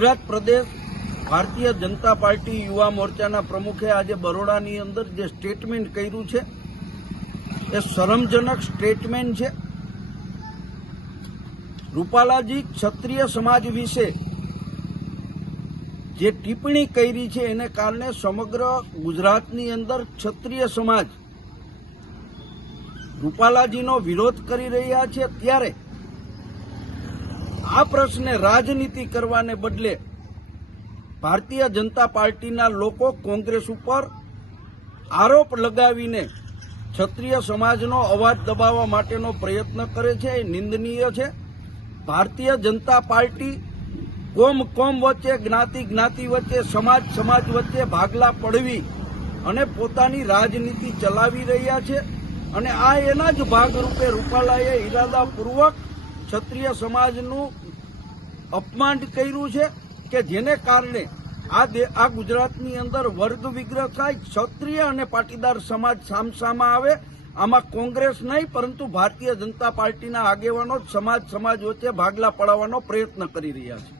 ગુજરાત પ્રદેશ Bharatiya Janata party યુવા મોરચાના પ્રમુખે આજે બરોડાની અંદર જે સ્ટેટમેન્ટ કર્યું છે એ શરમજનક સ્ટેટમેન્ટ છે। રૂપાલાજી ક્ષત્રિય સમાજ વિશે જે ટિપ્પણી કરી છે એને કારણે સમગ્ર ગુજરાતની અંદર ક્ષત્રિય સમાજ રૂપાલાજીનો વિરોધ કરી રહ્યા છે। ત્યારે આ પ્રશ્ને રાજનીતિ કરવાને બદલે ભારતીય જનતા પાર્ટીના લોકો કોંગ્રેસ ઉપર આરોપ લગાવીને ક્ષત્રિય સમાજનો અવાજ દબાવવા માટેનો પ્રયત્ન કરે છે, એ નિંદનીય છે। ભારતીય જનતા પાર્ટી કોમ વચ્ચે, જ્ઞાતિ વચ્ચે, સમાજ વચ્ચે ભાગલા પડવી અને પોતાની રાજનીતિ ચલાવી રહ્યા છે અને આ એના જ ભાગરૂપે રૂપાલાએ ઇરાદાપૂર્વક ક્ષત્રિય સમાજનું અપમાન કર્યું છે કે જેને કારણે આ ગુજરાતની અંદર વર્ગ વિગ્રહ થાય, ક્ષત્રિય અને પાટીદાર સમાજ સામસામા આવે। આમાં કોંગ્રેસ નહીં પરંતુ ભારતીય જનતા પાર્ટીના આગેવાનો સમાજ વચ્ચે ભાગલા પડાવવાનો પ્રયત્ન કરી રહ્યા છે।